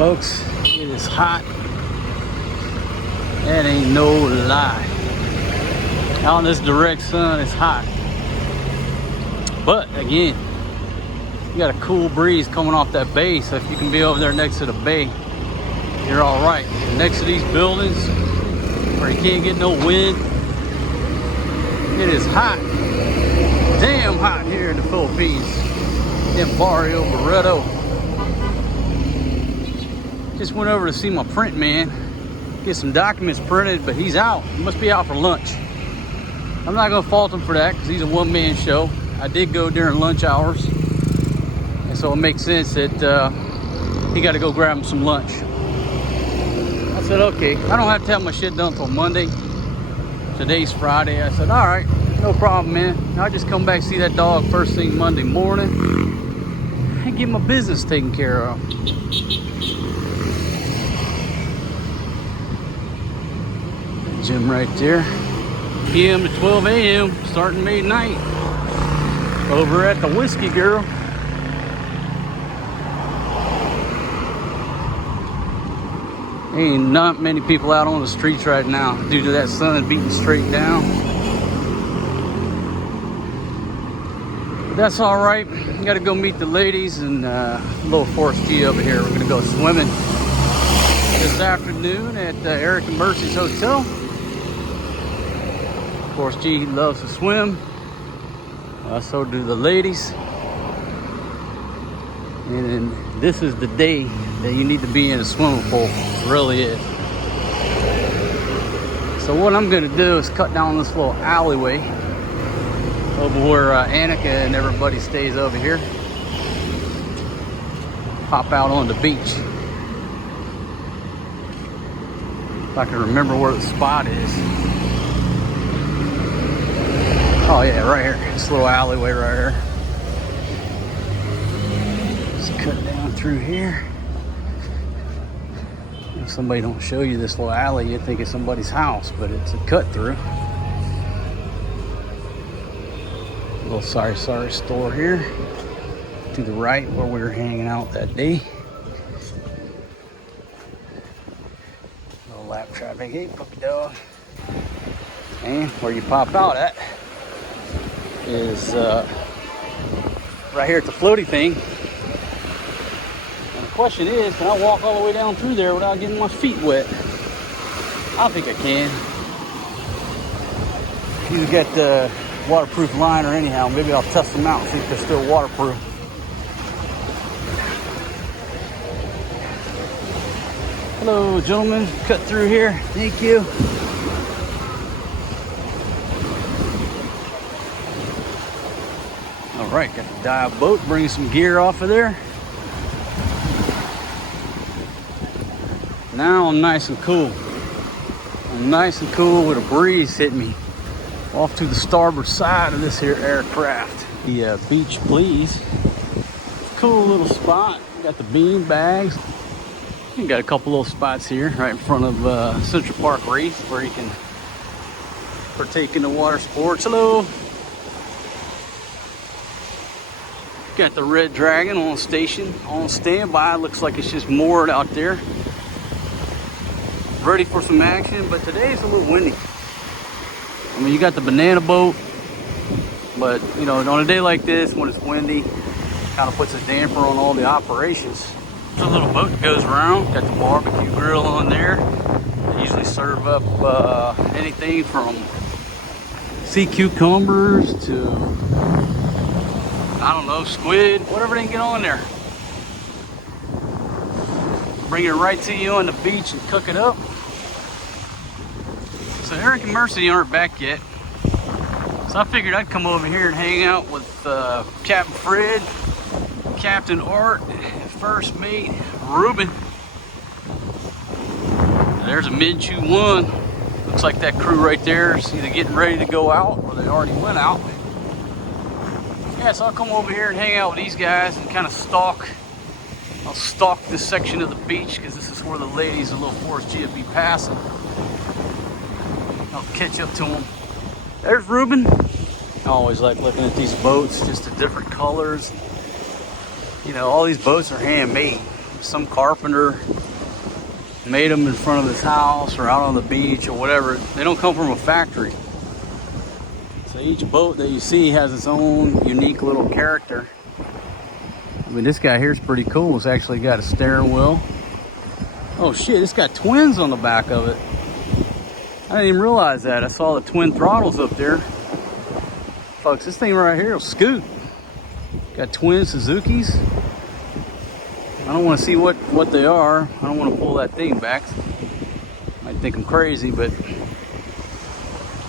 Folks, it is hot. That ain't no lie. Out in this direct sun, it's hot. But again, you got a cool breeze coming off that bay, so if you can be over there next to the bay, you're all right. Next to these buildings where you can't get no wind, it is hot. Damn hot here in the Philippines, in Barrio Barretto. Just went over to see my print man, get some documents printed, but he's out. He must be out for lunch. I'm not gonna fault him for that because he's a one-man show. I did go during lunch hours, and so it makes sense that he got to go grab him some lunch. I said, okay, I don't have to have my shit done until Monday. Today's Friday. I said, all right, no problem, man. I'll just come back, see that dog first thing Monday morning and get my business taken care of. Gym right there. PM to 12 a.m. starting May night over at the Whiskey Girl. Ain't not many people out on the streets right now due to that sun beating straight down. But that's all right. Got to go meet the ladies and little Forest G over here. We're gonna go swimming this afternoon at Eric and Mercy's Hotel. Forest G loves to swim. So do the ladies. And this is the day that you need to be in a swimming pool. It really is. So what I'm gonna do is cut down this little alleyway over where Annika and everybody stays over here. Pop out on the beach. If I can remember where the spot is. Oh yeah, right here. This little alleyway right here. Just cut down through here. If somebody don't show you this little alley, you'd think it's somebody's house, but it's a cut through. A little sorry store here. To the right where we were hanging out that day. Little lap traffic. Hey, puppy dog. And where you pop out at is right here at the floaty thing. And the question is, can I walk all the way down through there without getting my feet wet? I think I can. You got the waterproof liner anyhow. Maybe I'll test them out and see if they're still waterproof. Hello, gentlemen. Cut through here. Thank you. All right, got the dive boat, bringing some gear off of there. Now I'm nice and cool. I'm nice and cool with a breeze hitting me off to the starboard side of this here aircraft. The beach, please. Cool little spot. Got the bean bags. You got a couple little spots here right in front of Central Park Reef where you can partake in the water sports. Hello. Got the Red Dragon on station, on standby. Looks like it's just moored out there, ready for some action. But today's a little windy. I mean, you got the banana boat, but you know, on a day like this, when it's windy, kind of puts a damper on all the operations. There's a little boat that goes around. Got the barbecue grill on there. They usually serve up anything from sea cucumbers to, I don't know, squid, whatever they can get on there. Bring it right to you on the beach and cook it up. So Eric and Mercy aren't back yet. So I figured I'd come over here and hang out with Captain Fred, Captain Art, and First Mate Ruben. There's a Mid-Chew 1. Looks like that crew right there is either getting ready to go out or they already went out. Yeah, so I'll come over here and hang out with these guys and kind of stalk. I'll stalk this section of the beach because this is where the ladies and little Forest G will be passing. I'll catch up to them. There's Ruben. I always like looking at these boats, just the different colors. You know, all these boats are handmade. some carpenter made them in front of his house or out on the beach or whatever. They don't come from a factory. So each boat that you see has its own unique little character. I mean, this guy here is pretty cool. It's actually got a steering wheel. Oh shit, it's got twins on the back of it. I didn't even realize that. I saw the twin throttles up there. Folks, this thing right here will scoot. Got twin Suzukis. I don't want to see what they are. I don't want to pull that thing back. Might think I'm crazy, but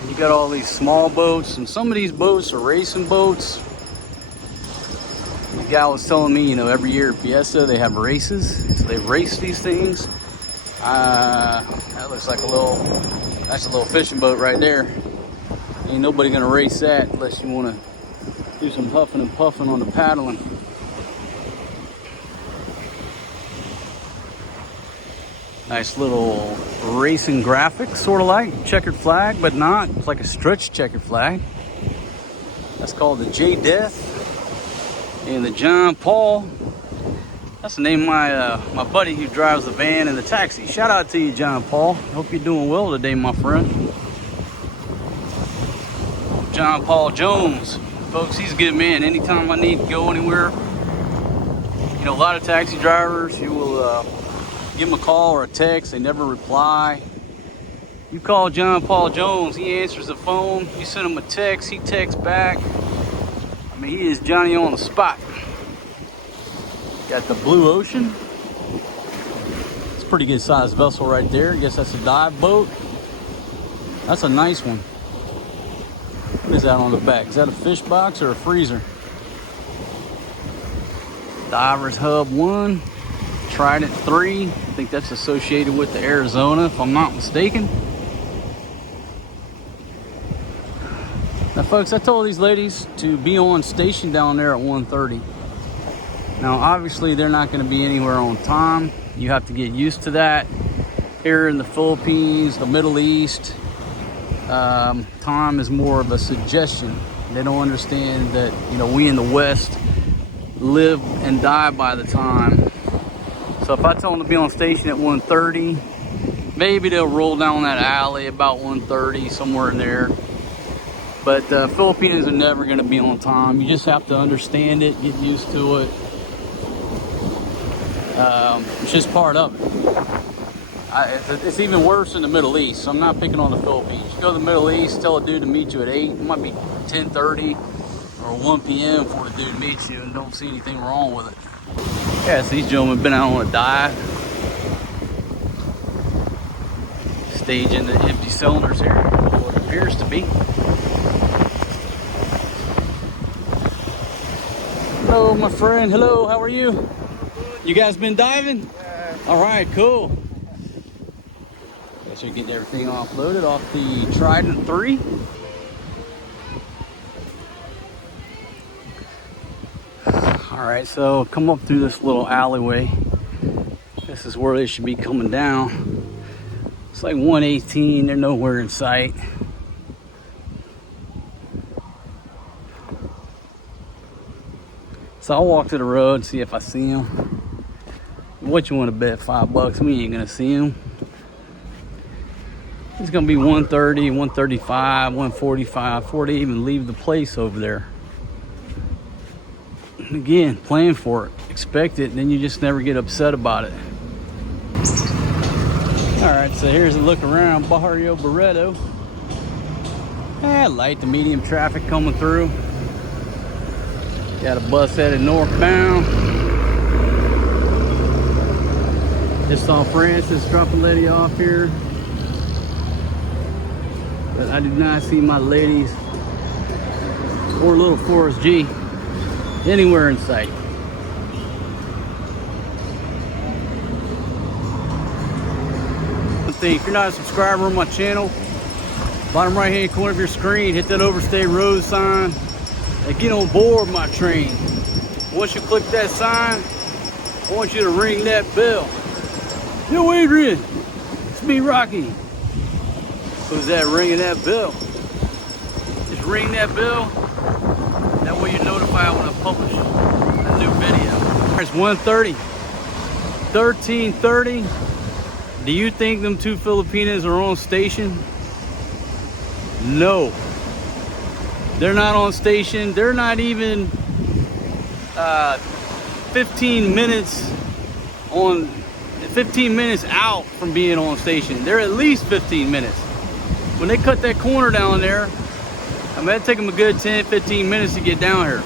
you got all these small boats, and some of these boats are racing boats. The guy was telling me, you know, every year at Fiesta they have races, so they race these things. That looks like that's a little fishing boat right there. Ain't nobody gonna race that unless you want to do some huffing and puffing on the paddling. Nice little racing graphic, sort of like checkered flag, but not. It's like a stretch checkered flag. That's called the J Death and the John Paul. That's the name of my buddy who drives the van and the taxi. Shout out to you, John Paul. Hope you're doing well today, my friend. John Paul Jones, folks, he's a good man. Anytime I need to go anywhere, you know, a lot of taxi drivers, you will give them a call or a text, they never reply. You call John Paul Jones, he answers the phone. You send him a text, he texts back. I mean, he is Johnny on the spot. Got the Blue Ocean. It's a pretty good sized vessel right there. I guess that's a dive boat. That's a nice one. What is that on the back? Is that a fish box or a freezer? Divers Hub 1. Trident 3. I think that's associated with the Arizona, if I'm not mistaken. Now folks, I told these ladies to be on station down there at 1:30. Now obviously they're not going to be anywhere on time. You have to get used to that. Here in the Philippines, the Middle East, time is more of a suggestion. They don't understand that, you know, we in the West live and die by the time. So if I tell them to be on station at 1:30, maybe they'll roll down that alley about 1:30, somewhere in there. But Filipinos are never going to be on time. You just have to understand it, get used to it. It's just part of it. It's even worse in the Middle East, so I'm not picking on the Philippines. You go to the Middle East, tell a dude to meet you at 8. It might be 10:30 or 1 p.m. before the dude meets you, and don't see anything wrong with it. Yeah, so these gentlemen have been out on a dive. Staging the empty cylinders here, what it appears to be. Hello, my friend. Hello, how are you? You guys been diving? Yeah. All right, cool. Guess you're getting everything offloaded off the Trident 3. All right, so come up through this little alleyway. This is where they should be coming down. It's like 118, they're nowhere in sight. So I'll walk to the road and see if I see them. What you want to bet? $5? We ain't gonna see them. It's gonna be 130, 135, 145 before they even leave the place over there. And again, plan for it, expect it, and then you just never get upset about it. All right, so here's a look around Barrio Barretto. Light to medium traffic coming through. Got a bus headed northbound. Just saw Francis drop a lady off here. But I did not see my ladies or little Forrest G anywhere in sight. If you're not a subscriber on my channel, bottom right hand corner of your screen, hit that overstay road sign and get on board my train. Once you click that sign, I want you to ring that bell. Yo, Adrian, it's me, Rocky. Who's that ringing that bell? Just ring that bell. That way you're notified when I publish a new video. It's 1:30. 13:30. Do you think them two Filipinas are on station? No. They're not on station. They're not even 15 minutes out from being on station. They're at least 15 minutes. When they cut that corner down there, I mean, it'd take them a good 10, 15 minutes to get down here.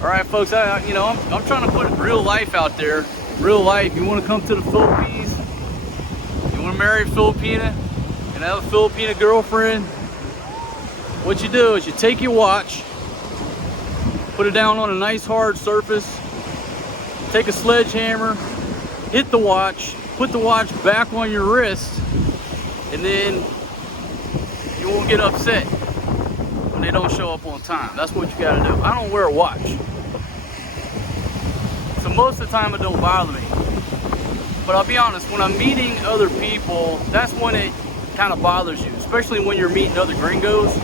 All right, folks, I'm trying to put real life out there. Real life. You want to come to the Philippines? You want to marry a Filipina and have a Filipina girlfriend? What you do is you take your watch, put it down on a nice hard surface, take a sledgehammer, hit the watch, put the watch back on your wrist, and then you won't get upset when they don't show up on time. That's what you gotta do. I don't wear a watch, so most of the time it don't bother me. But I'll be honest, when I'm meeting other people, that's when it kind of bothers you, especially when you're meeting other gringos.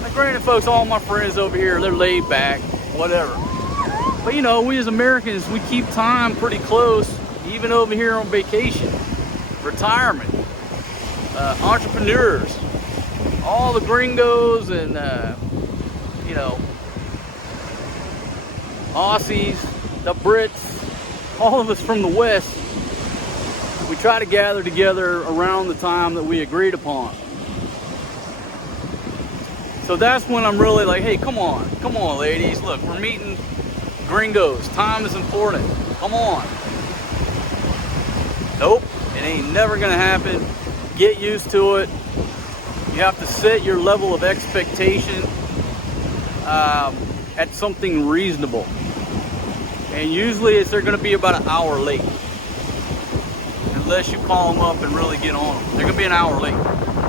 Like, granted, folks, all my friends over here, they're laid back, whatever. But you know, we as Americans, we keep time pretty close, even over here on vacation, retirement, entrepreneurs, all the gringos and, you know, Aussies, the Brits, all of us from the West, we try to gather together around the time that we agreed upon. So that's when I'm really like, hey, come on, ladies. Look, we're meeting gringos. Time is important. Come on. Nope, it ain't never gonna happen. Get used to it. You have to set your level of expectation at something reasonable. And usually they're gonna be about an hour late. Unless you call them up and really get on them. They're gonna be an hour late.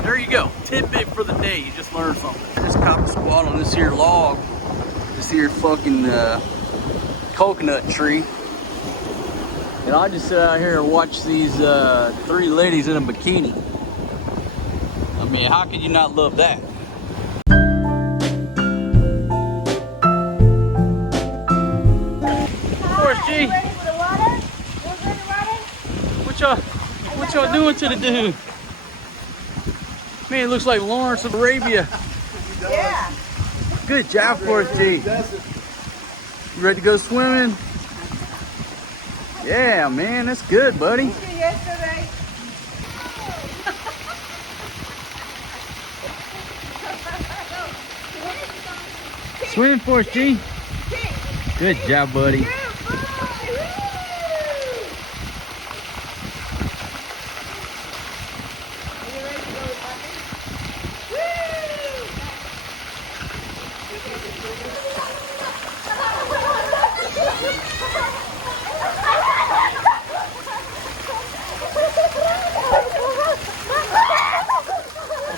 There you go. Tidbit for the day. You just learned something. I just copped a squat on this here log. This here fucking coconut tree. And I just sit out here and watch these three ladies in a bikini. I mean, how could you not love that? Of course, G. What y'all doing to the dude? Man, it looks like Lawrence of Arabia. Yeah. Good job for us, G. You ready to go swimming? Yeah, man, that's good, buddy. Yesterday. Swim for us, G. Good job, buddy.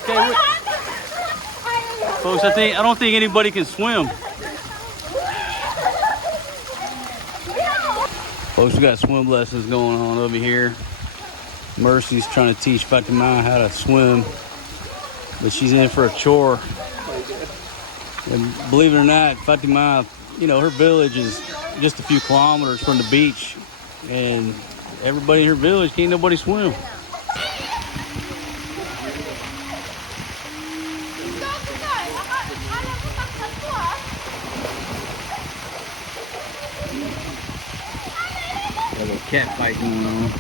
Okay, folks, I don't think anybody can swim. Folks, we got swim lessons going on over here. Mercy's trying to teach Fatima how to swim, but she's in for a chore. And believe it or not, Fatima, you know, her village is just a few kilometers from the beach, and everybody in her village can't nobody swim. Got a little cat fight going on.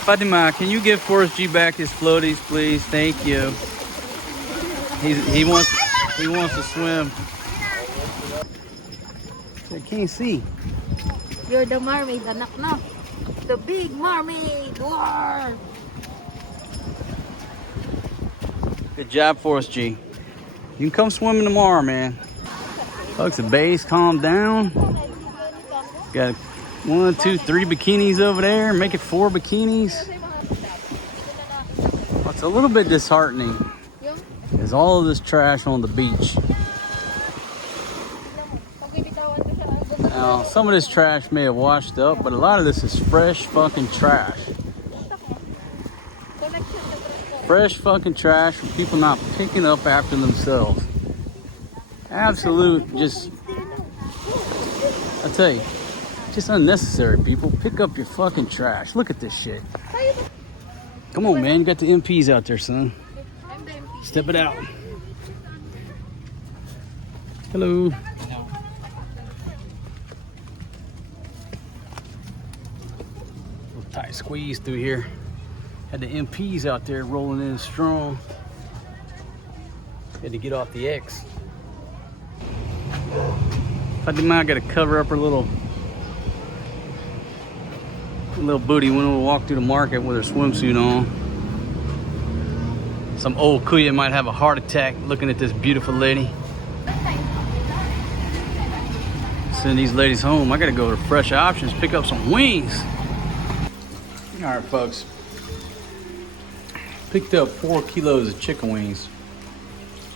Fatima, can you give Forrest G back his floaties, please? Thank you. He wants to swim. I can't see. You're the mermaid, anak na. The big mermaid. War. Good job, Forrest G. You can come swimming tomorrow, man. Folks, the bay's calmed down. Got 1, 2, 3 bikinis over there. Make it 4 bikinis. What's a little bit disheartening is all of this trash on the beach. Now, some of this trash may have washed up, but a lot of this is fresh fucking trash. Fresh fucking trash from people not picking up after themselves. Absolute, just, I tell you, just unnecessary, people. Pick up your fucking trash. Look at this shit. Come on, man. You got the MPs out there, son. Step it out. Hello. Little tight squeeze through here. Had the MPs out there rolling in strong. Had to get off the X. Fatima got to cover up her little booty when we walk through the market with her swimsuit on. Some old kuya might have a heart attack looking at this beautiful lady. Send these ladies home. I gotta go to Fresh Options, pick up some wings. All right, folks. Picked up 4 kilos of chicken wings.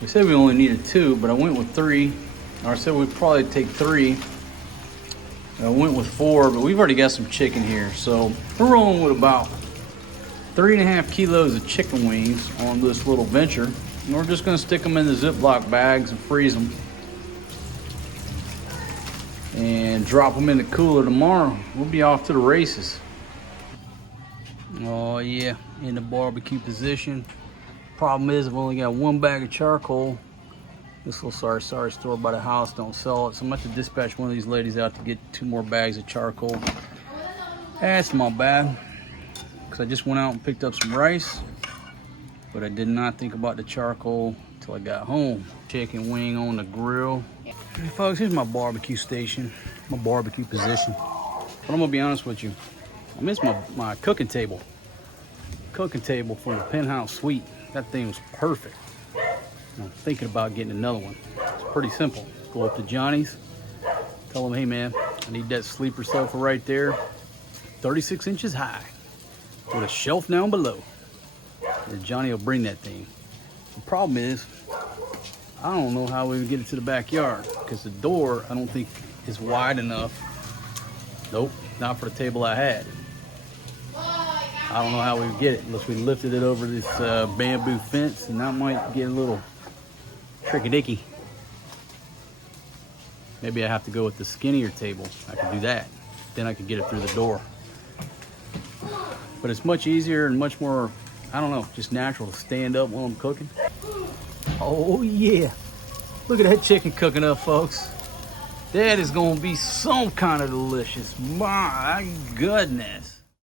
We said we only needed 2, but I went with 3. Or I said we'd probably take 3. I went with 4, but we've already got some chicken here. So we're rolling with about 3.5 kilos of chicken wings on this little venture. And we're just gonna stick them in the Ziploc bags and freeze them. And drop them in the cooler tomorrow. We'll be off to the races. Oh yeah, in the barbecue position. Problem is I've only got 1 bag of charcoal. This little sorry store by the house don't sell it, so I'm gonna have to dispatch one of these ladies out to get 2 more bags of charcoal. That's my bad, because I just went out and picked up some rice, but I did not think about the charcoal until I got home. Chicken wing on the grill. Hey folks, here's my barbecue station, my barbecue position. But I'm gonna be honest with you, I miss my cooking table. Cooking table from the penthouse suite. That thing was perfect. I'm thinking about getting another one. It's pretty simple. Go up to Johnny's, tell him, hey man, I need that sleeper sofa right there, 36 inches high, with a shelf down below. And Johnny will bring that thing. The problem is, I don't know how we would get it to the backyard, because the door, I don't think, is wide enough. Nope, not for the table I had. I don't know how we would get it unless we lifted it over this bamboo fence, and that might get a little tricky-dicky. Maybe I have to go with the skinnier table. I could do that. Then I could get it through the door. But it's much easier and much more, I don't know, just natural to stand up while I'm cooking. Oh yeah. Look at that chicken cooking up, folks. That is gonna be some kind of delicious. My goodness.